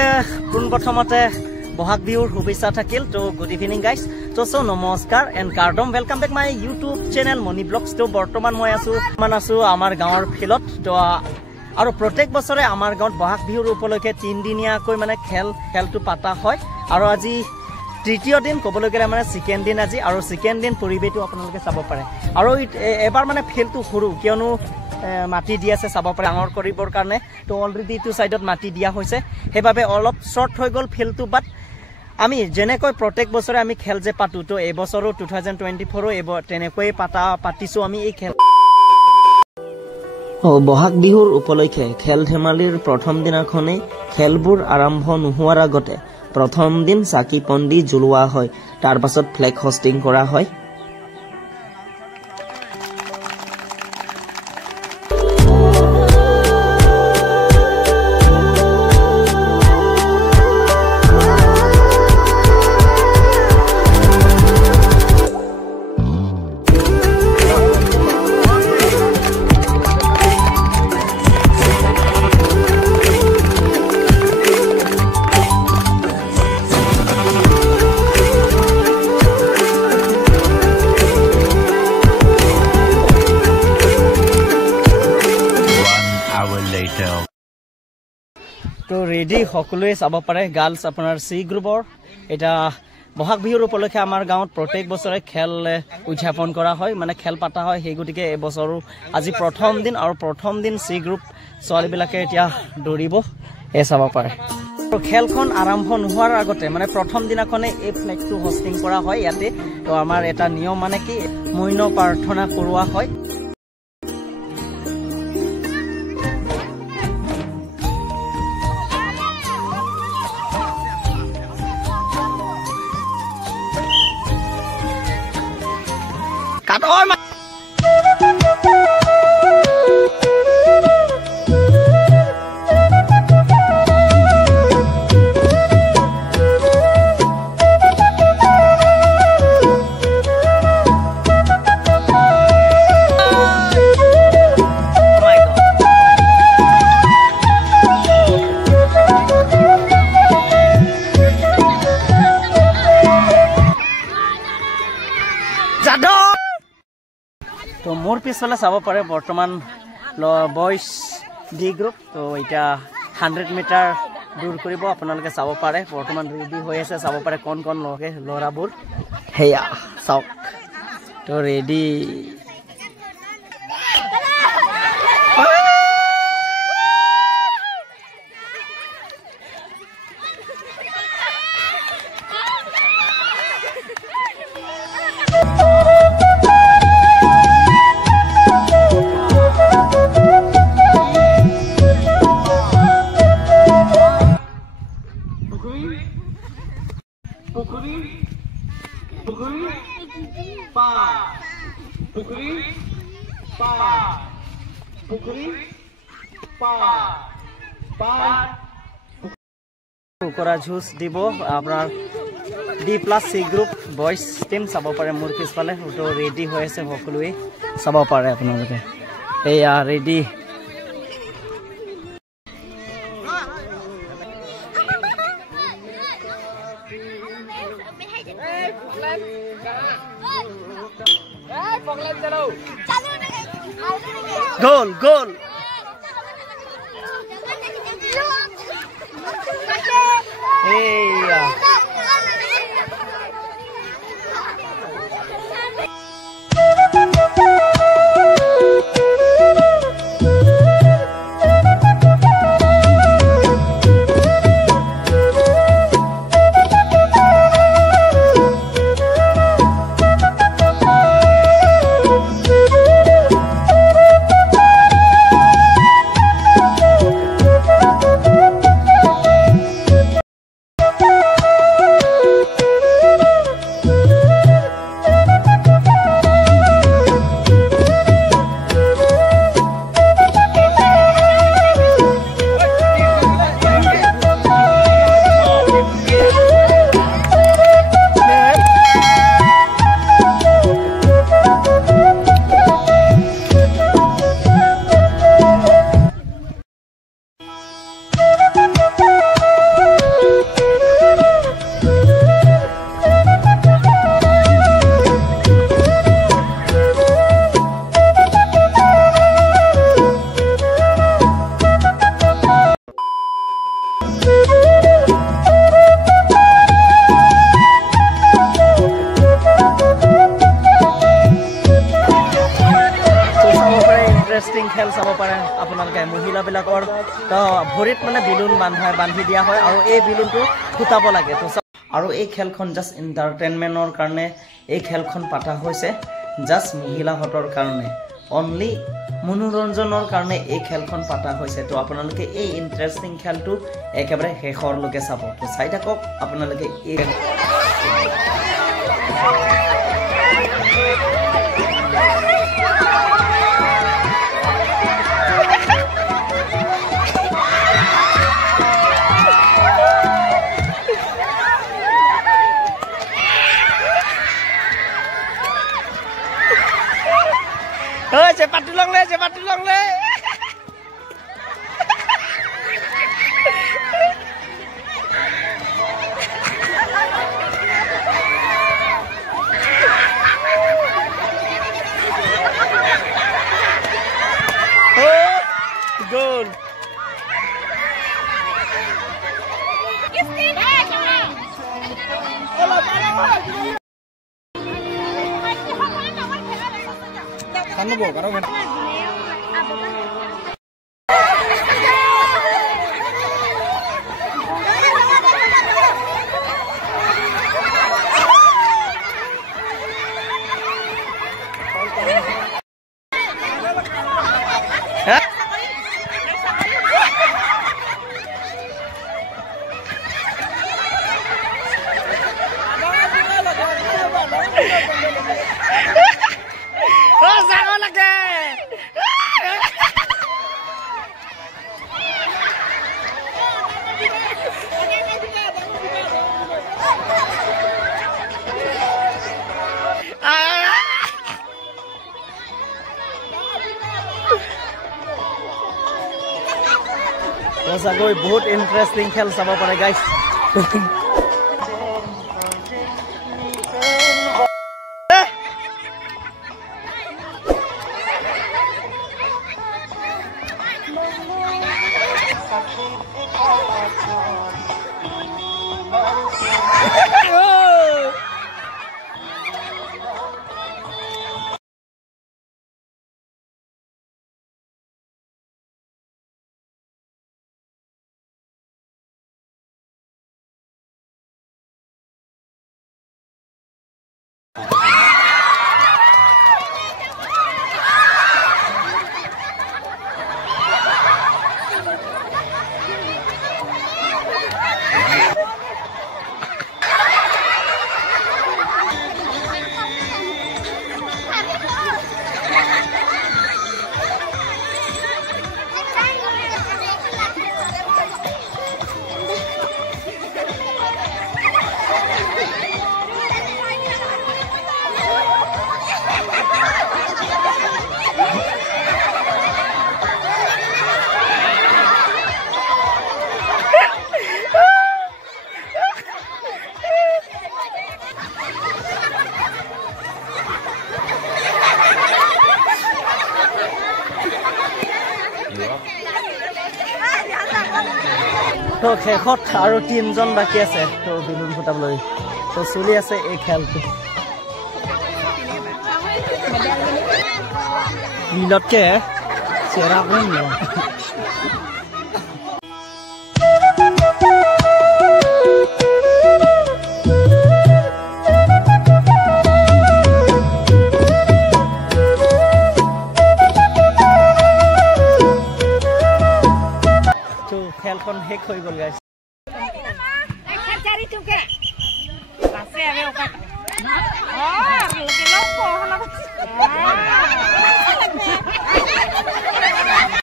সকলোকে পোনপ্ৰথমতে বহাগ বিহুৰ শুভেচ্ছা থাকিল তো গুড ইভিনিং গাইজ তো নমস্কাৰ এণ্ড কাৰ্ডম welcome back my YouTube channel Moni blogs তো বৰ্তমান মই আছো আমাৰ গাঁৱৰ ফিল্ডত তো আৰু প্ৰত্যেক বছৰে আমাৰ গাঁৱত বহাগ বিহুৰ উপলক্ষে 3 দিনীয়াকৈ মানে খেলটো পাতা হয় আৰু আজি তৃতীয় দিন ক'বলৈ গ'লে মানে সেকেন্ড দিন আজি আৰু সেকেন্ড দিন পৰিবেশটো আপোনালোকে চাব পাৰে আৰু এবাৰ মানে ফিল্ডটো সৰু কিয়নো মাটি দি আছে চাব পাৰে ডাঙৰ কৰিবৰ কাৰণে তো অলৰেডি টু সাইডত মাটি দিয়া হৈছে হেবাবে অলপ শৰ্ট হৈ গ'ল ফিল্ডটো বাট আমি যেনেকৈ প্ৰত্যেক বছৰে আমি খেল যে পাতো তো এই বছৰো 2024 এব তেনেকৈ পাতিছো আমি এই খেল বহাগ বিহুৰ উপলক্ষে খেল ধেমালিৰ প্ৰথম দিনাখনে খেলবোৰ আৰম্ভ নোহোৱাৰ আগতে প্ৰথম দিন চাকি পন্দি জ্বলোৱা হয় তাৰ পাছত ফ্লেগ হোষ্টিং কৰা হয় তো ৰেডি সকলোৱে চাব পাৰে গাৰ্লছ আপোনাৰ সি গ্ৰুপৰ এটা বহাগ বিহুৰ উপলক্ষে আমাৰ গাঁৱত প্ৰত্যেক বছৰে খেল উদযাপন কৰা হয় মানে খেল পাতা হয় সেই গতিকে এই বছৰো আজি প্ৰথম দিন আৰু প্ৰথম দিন সি গ্ৰুপ ছোৱালীবিলাকে এতিয়া দৌৰিব চাব পাৰে তো খেলখন আৰম্ভ নোহোৱাৰ আগতে মানে প্ৰথম দিনাখনে এই ফ্লেগটো হোষ্টিং কৰা হয় ইয়াতে তো আমাৰ এটা নিয়ম মানে কি মৌন প্ৰাৰ্থনা কৰোৱা হয় Cut all my তো মোৰ পিছফালে চাব পাৰে বৰ্তমান বয়স ডি গ্ৰুপ তো এটা 100 মিটাৰ দূৰ কৰিব আপোনালোকে চাব পাৰে বৰ্তমান ৰেডি হৈ আছে চাব পাৰে কোন লৰাবোৰ হেয়া চাওক তো ৰেডি কুকুৰা ঝুজ দিব আপোনাৰ D+ C গ্ৰুপ বয়স টিম চাব পাৰে মোৰ পিছফালে তো ৰেডি হৈ আছে সকলোৱে চাব পাৰে আপোনালোকে এয়া ৰেডি গোল Hey তো ভৰিত মানে বিলুন বান্ধি দিয়া হয় আৰু এই বিলুনটো ফুটাব লাগে তো আৰু এই খেলখন জাষ্ট এণ্টাৰটেইনমেণ্টৰ কাৰণে এই খেলখন পাতা হৈছে জাষ্ট মহিলাহঁতৰ কাৰণে অনলি মনোৰঞ্জনৰ কাৰণে এই খেলখন পাতা হৈছে তো আপোনালোকে এই ইণ্টাৰেষ্টিং খেলটো একেবাৰে শেষৰলৈকে চাব তো চাই থাকক আপোনালোকে এই cepat dulu le. Oh, goal. Ano po, karo kan? সঁচাকৈ বহুত ইণ্টাৰেষ্টিং খেল চাব পাৰে গাইছ তো শেষত আৰু 3 জন বাকি আছে তো বিলুন ফুটাবলৈ তো চলি আছে এই খেলটো নীলতকে চেৰা কোন ন খেলখন শেষ হৈ গ'ল গাইছ